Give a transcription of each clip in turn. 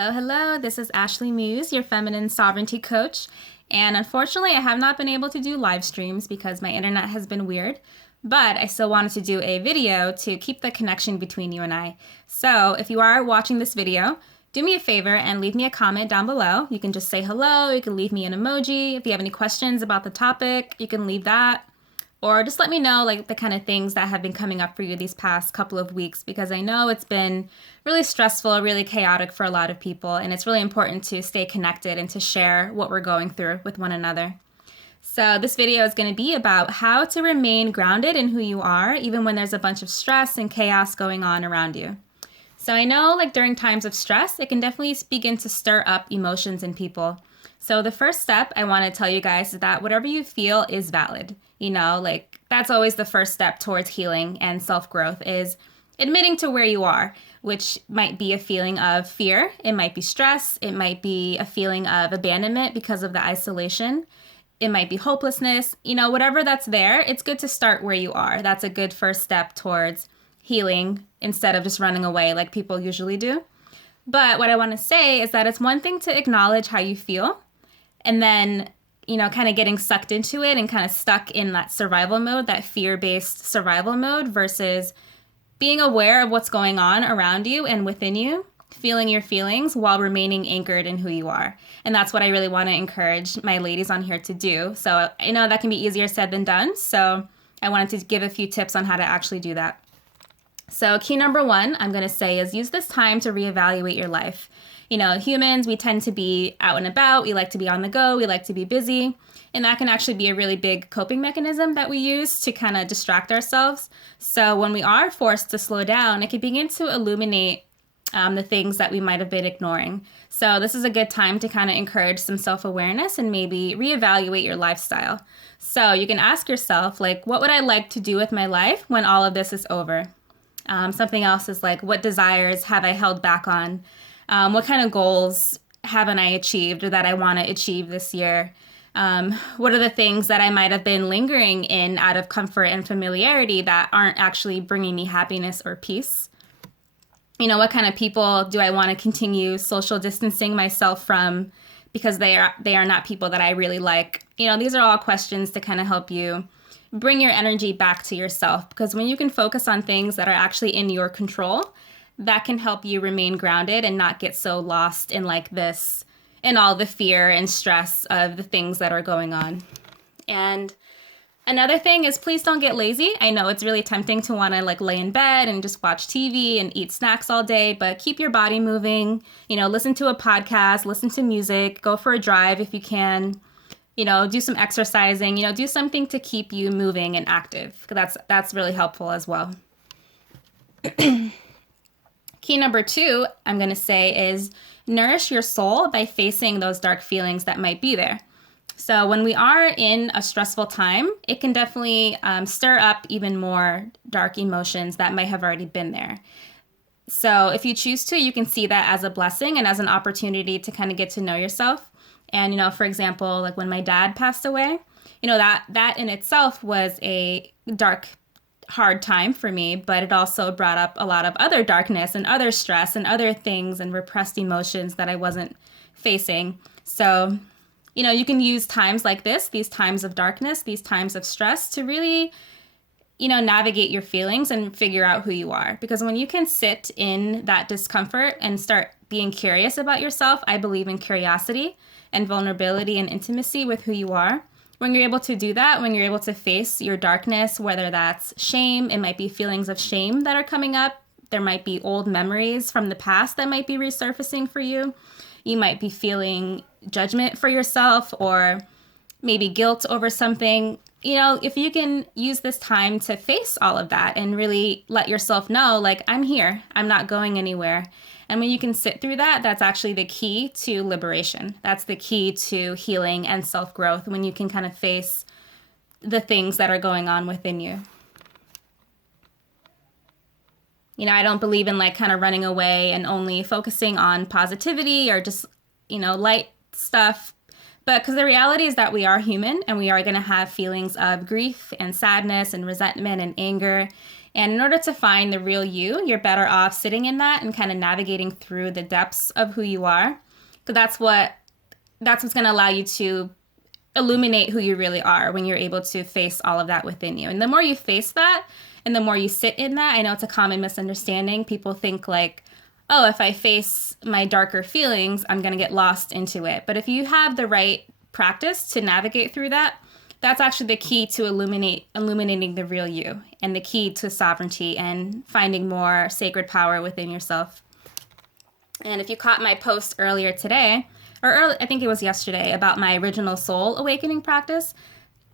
Hello, this is Ashley Muse, your feminine sovereignty coach. And unfortunately, I have not been able to do live streams because my internet has been weird, but I still wanted to do a video to keep the connection between you and I. So if you are watching this video, do me a favor and leave me a comment down below. You can just say hello, you can leave me an emoji. If you have any questions about the topic, you can leave that. Or just let me know like the kind of things that have been coming up for you these past couple of weeks, because I know it's been really stressful, really chaotic for a lot of people, and it's really important to stay connected and to share what we're going through with one another. So this video is going to be about how to remain grounded in who you are, even when there's a bunch of stress and chaos going on around you. So I know like during times of stress, it can definitely begin to stir up emotions in people. So the first step I want to tell you guys is that whatever you feel is valid. Like that's always the first step towards healing and self-growth, is admitting to where you are, which might be a feeling of fear. It might be stress. It might be a feeling of abandonment because of the isolation. It might be hopelessness. Whatever that's there, it's good to start where you are. That's a good first step towards healing instead of just running away like people usually do. But what I want to say is that it's one thing to acknowledge how you feel and then kind of getting sucked into it and kind of stuck in that survival mode, that fear-based survival mode, versus being aware of what's going on around you and within you, feeling your feelings while remaining anchored in who you are. And that's what I really want to encourage my ladies on here to do. So I know that can be easier said than done. So I wanted to give a few tips on how to actually do that. So key number one, I'm going to say, is use this time to reevaluate your life. Humans, we tend to be out and about. We like to be on the go. We like to be busy. And that can actually be a really big coping mechanism that we use to kind of distract ourselves. So when we are forced to slow down, it can begin to illuminate the things that we might have been ignoring. So this is a good time to kind of encourage some self-awareness and maybe reevaluate your lifestyle. So you can ask yourself, like, what would I like to do with my life when all of this is over? Something else is like, what desires have I held back on? What kind of goals haven't I achieved or that I want to achieve this year? What are the things that I might have been lingering in out of comfort and familiarity that aren't actually bringing me happiness or peace? What kind of people do I want to continue social distancing myself from because they are not people that I really like? These are all questions to kind of help you bring your energy back to yourself, because when you can focus on things that are actually in your control, that can help you remain grounded and not get so lost in like this and all the fear and stress of the things that are going on. And another thing is, please don't get lazy. I know it's really tempting to want to like lay in bed and just watch TV and eat snacks all day, but keep your body moving. Listen to a podcast, listen to music, go for a drive if you can. Do some exercising, do something to keep you moving and active. That's really helpful as well. Key number two, I'm going to say, is nourish your soul by facing those dark feelings that might be there. So when we are in a stressful time, it can definitely stir up even more dark emotions that might have already been there. So if you choose to, you can see that as a blessing and as an opportunity to kind of get to know yourself. And, for example, like when my dad passed away, that in itself was a dark, hard time for me, but it also brought up a lot of other darkness and other stress and other things and repressed emotions that I wasn't facing. So, you can use times like this, these times of darkness, these times of stress, to really, navigate your feelings and figure out who you are. Because when you can sit in that discomfort and start being curious about yourself, I believe in curiosity and vulnerability and intimacy with who you are. When you're able to do that, when you're able to face your darkness, whether that's shame, it might be feelings of shame that are coming up. There might be old memories from the past that might be resurfacing for you. You might be feeling judgment for yourself or maybe guilt over something. If you can use this time to face all of that and really let yourself know, like, I'm here, I'm not going anywhere. And when you can sit through that, that's actually the key to liberation. That's the key to healing and self-growth, when you can kind of face the things that are going on within you. I don't believe in like kind of running away and only focusing on positivity or just, light stuff. But because the reality is that we are human and we are going to have feelings of grief and sadness and resentment and anger. And in order to find the real you, you're better off sitting in that and kind of navigating through the depths of who you are. So that's what's going to allow you to illuminate who you really are when you're able to face all of that within you. And the more you face that and the more you sit in that, I know it's a common misunderstanding. People think like, oh, if I face my darker feelings, I'm going to get lost into it. But if you have the right practice to navigate through that, that's actually the key to illuminating the real you and the key to sovereignty and finding more sacred power within yourself. And if you caught my post earlier today, I think it was yesterday, about my original soul awakening practice,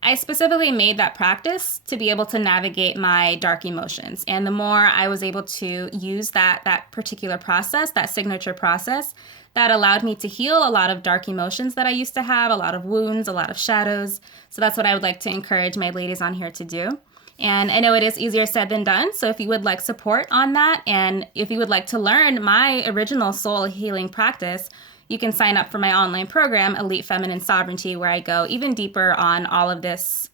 I specifically made that practice to be able to navigate my dark emotions. And the more I was able to use that particular process, that signature process, that allowed me to heal a lot of dark emotions that I used to have, a lot of wounds, a lot of shadows. So that's what I would like to encourage my ladies on here to do. And I know it is easier said than done. So if you would like support on that, and if you would like to learn my original soul healing practice, you can sign up for my online program, Elite Feminine Sovereignty, where I go even deeper on all of this,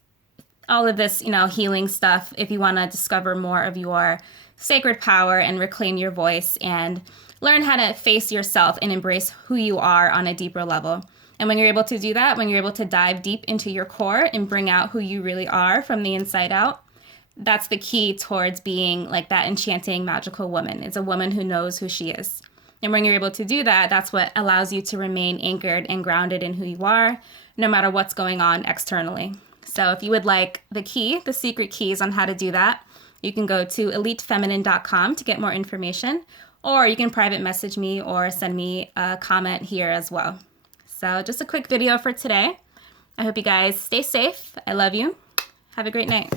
healing stuff. If you want to discover more of your sacred power and reclaim your voice and learn how to face yourself and embrace who you are on a deeper level. And when you're able to do that, when you're able to dive deep into your core and bring out who you really are from the inside out, that's the key towards being like that enchanting, magical woman. It's a woman who knows who she is. And when you're able to do that, that's what allows you to remain anchored and grounded in who you are, no matter what's going on externally. So if you would like the secret keys on how to do that, you can go to elitefeminine.com to get more information, or you can private message me or send me a comment here as well. So just a quick video for today. I hope you guys stay safe. I love you. Have a great night.